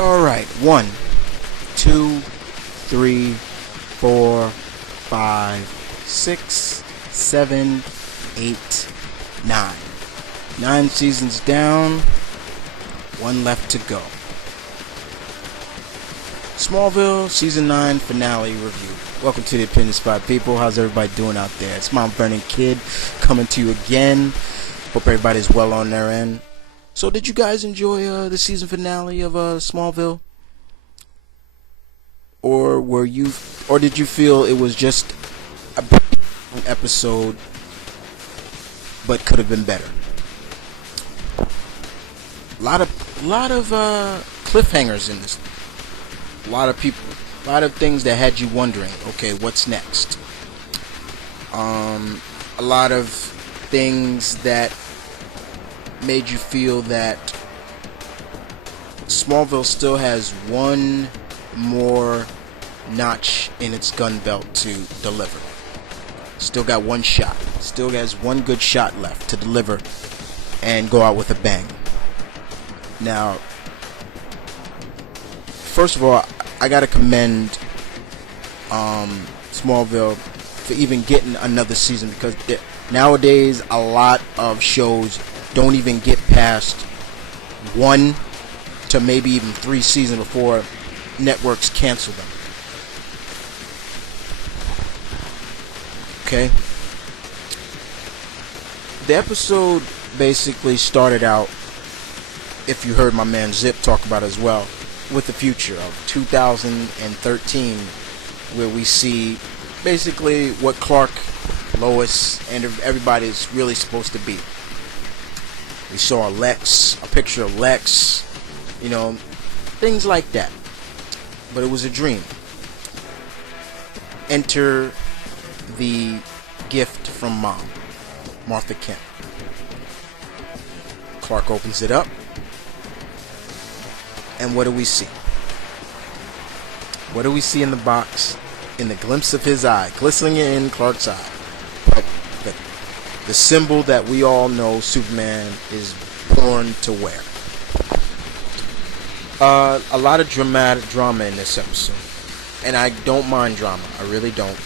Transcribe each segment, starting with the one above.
Alright, 1, 2, 3, 4, 5, 6, 7, 8, 9. 9 seasons down, 1 left to go. Smallville Season 9 Finale Review. Welcome to the Opinion Spot, people. How's everybody doing out there? It's Mount Vernon Kid coming to you again. Hope everybody's well on their end. So did you guys enjoy the season finale of Smallville? Or did you feel it was just a brief episode but could have been better? A lot of cliffhangers in this. A lot of things that had you wondering, okay, what's next? A lot of things that made you feel that Smallville still has one more notch in its gun belt to deliver. Still got one shot. Still has one good shot left to deliver and go out with a bang. Now, first of all, I gotta commend Smallville for even getting another season, because nowadays a lot of shows don't even get past 1 to maybe even 3 seasons before networks cancel them. Okay? The episode basically started out, if you heard my man Zip talk about it as well, with the future of 2013, where we see basically what Clark, Lois, and everybody is really supposed to be. We saw a picture of Lex, things like that. But it was a dream. Enter the gift from Mom, Martha Kent. Clark opens it up. And what do we see? What do we see in the box? In the glimpse of his eye, glistening in Clark's eye. But the symbol that we all know Superman is born to wear. A lot of drama in this episode. And I don't mind drama. I really don't.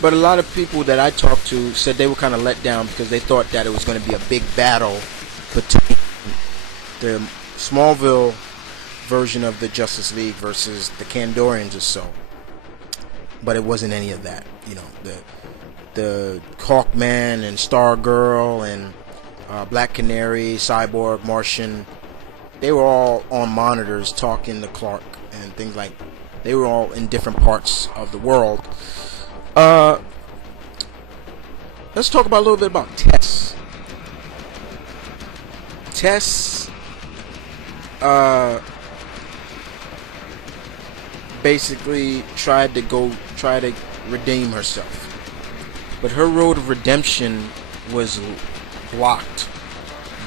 But a lot of people that I talked to said they were kind of let down because they thought that it was going to be a big battle between the Smallville version of the Justice League versus the Kandorians or so. But it wasn't any of that. The Hawkman and Stargirl and Black Canary, Cyborg, Martian, they were all on monitors talking to Clark and things like that. They were all in different parts of the world. Let's talk about a little bit about Tess. Tess basically tried to redeem herself, but her road of redemption was blocked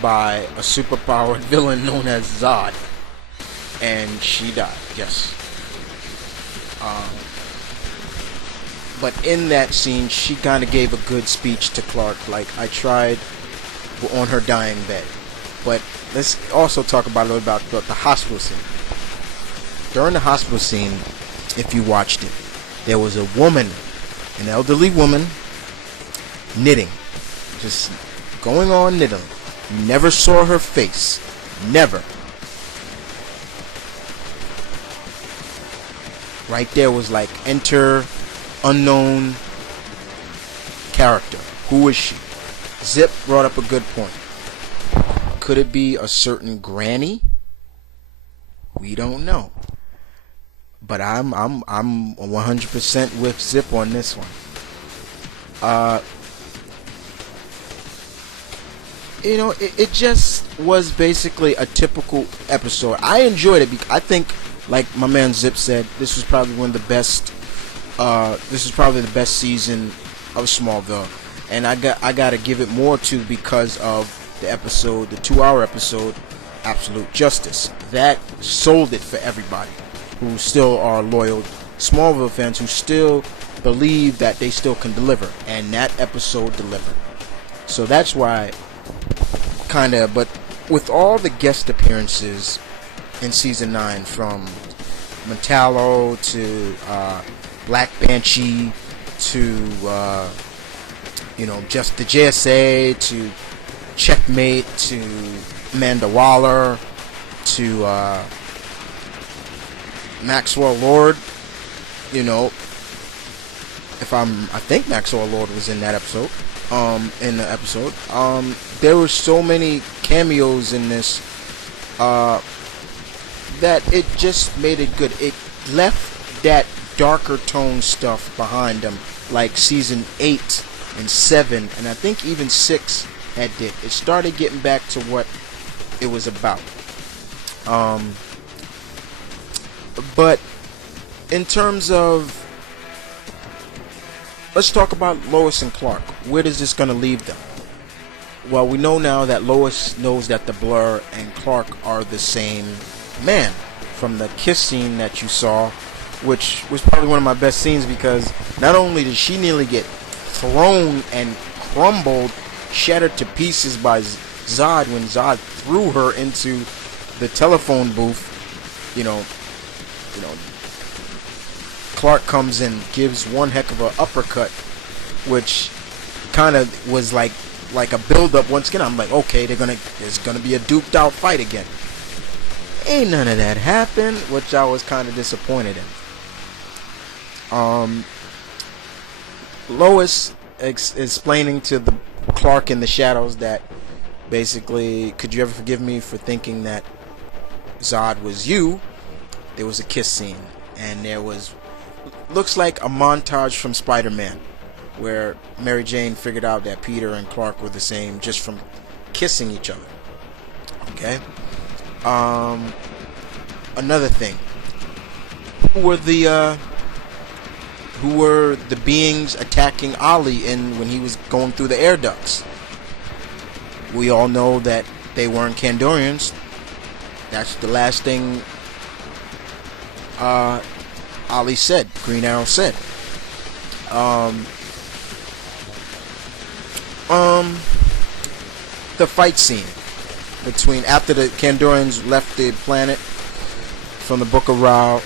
by a superpowered villain known as Zod, and she died. Yes. But in that scene, she kind of gave a good speech to Clark, like, I tried on her dying bed. But let's also talk about a little about the hospital scene. During the hospital scene, if you watched it, there was a woman, an elderly woman, knitting. Just going on knitting. You never saw her face. Never. Right there was like, enter unknown character. Who is she? Zip brought up a good point. Could it be a certain granny? We don't know. But I'm 100% with Zip on this one. It just was basically a typical episode. I enjoyed it because I think, like my man Zip said, this was probably one of the best. This is probably the best season of Smallville, and I gotta give it more to because of the episode, the 2-hour episode, Absolute Justice. That sold it for everybody who still are loyal Smallville fans, who still believe that they still can deliver, and that episode delivered. So that's why, but with all the guest appearances in season 9, from Metallo to Black Banshee to just the JSA to Checkmate to Amanda Waller to Maxwell Lord. I think Maxwell Lord was in that episode. There were so many cameos in this that it just made it good. It left that darker tone stuff behind them, like season 8 and 7, and I think even 6 had did. It started getting back to what it was about. But in terms of, let's talk about Lois and Clark. Where is this going to leave them? Well, we know now that Lois knows that the Blur and Clark are the same man from the kiss scene that you saw, which was probably one of my best scenes, because not only did she nearly get thrown and crumbled, shattered to pieces by Zod when Zod threw her into the telephone booth. Clark comes in, gives one heck of an uppercut, which kind of was like a build-up. Once again, I'm like, okay, there's gonna be a duped out fight again. Ain't none of that happened, which I was kind of disappointed in. Lois explaining to the Clark in the shadows that basically, could you ever forgive me for thinking that Zod was you? There was a kiss scene, and there was, looks like a montage from Spider-Man, where Mary Jane figured out that Peter and Clark were the same just from kissing each other. Okay. Another thing. Who were the beings attacking Ollie when he was going through the air ducts? We all know that they weren't Kandorians. That's the last thing Ollie said, Green Arrow said. The fight scene between, after the Kandorians left the planet from the Book of Ra,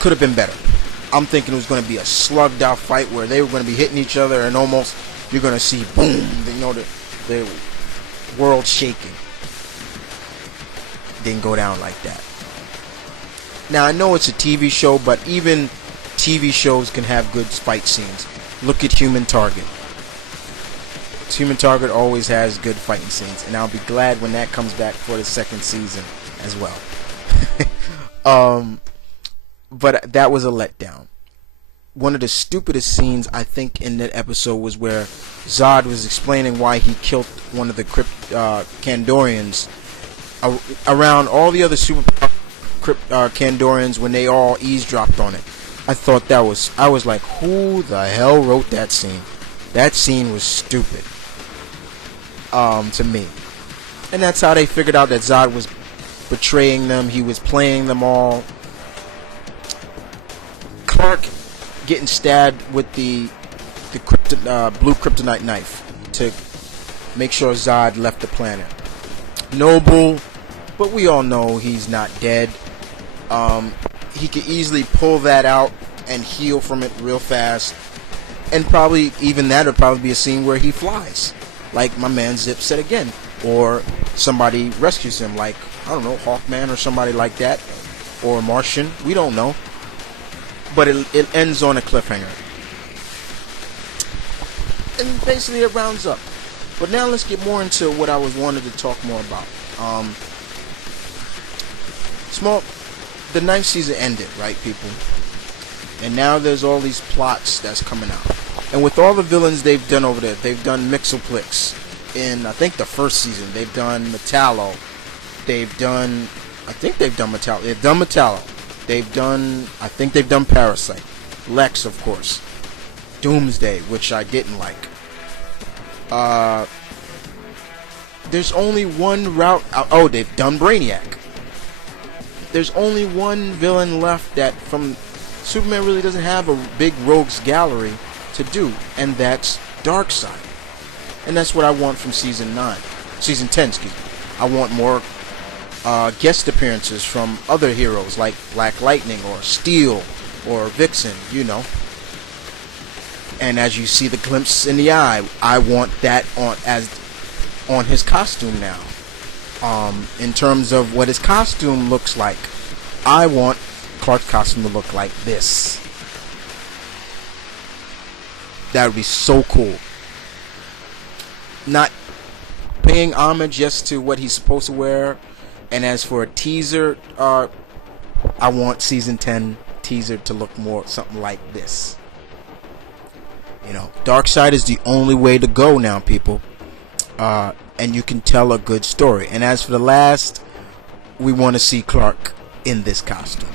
could have been better. I'm thinking it was going to be a slugged out fight where they were going to be hitting each other, and almost you're going to see boom, the world shaking. Didn't go down like that. Now, I know it's a TV show, but even TV shows can have good fight scenes. Look at Human Target. Human Target always has good fighting scenes, and I'll be glad when that comes back for the second season as well. But that was a letdown. One of the stupidest scenes, I think, in that episode was where Zod was explaining why he killed one of the Kandorians around all the other super Kandorians when they all eavesdropped on it. I was like, who the hell wrote that scene? That scene was stupid. To me. And that's how they figured out that Zod was betraying them. He was playing them all. Clark getting stabbed with the blue kryptonite knife to make sure Zod left the planet. Noble, but we all know he's not dead. He could easily pull that out and heal from it real fast, and probably even that would probably be a scene where he flies, like my man Zip said again, or somebody rescues him, like, I don't know, Hawkman or somebody like that, or Martian. We don't know, but it ends on a cliffhanger, and basically it rounds up. But now let's get more into what I wanted to talk more about. The 9th season ended, right, people? And now there's all these plots that's coming out. And with all the villains they've done over there, they've done Mixoplex in, I think, the first season. They've done Metallo. They've done Metallo. I think they've done Parasite. Lex, of course. Doomsday, which I didn't like. There's only one route. Oh, they've done Brainiac. There's only one villain left that from Superman really doesn't have a big rogues gallery to do, and that's Darkseid. And that's what I want from season 10, excuse me. I want more guest appearances from other heroes like Black Lightning or Steel or Vixen, you know. And as you see the glimpse in the eye, I want that on his costume now. In terms of what his costume looks like, I want Clark's costume to look like this. That would be so cool. Not paying homage just to what he's supposed to wear. And as for a teaser, I want season 10 teaser to look more something like this. You know, Darkseid is the only way to go now, people. And you can tell a good story. And as for the last, we want to see Clark in this costume.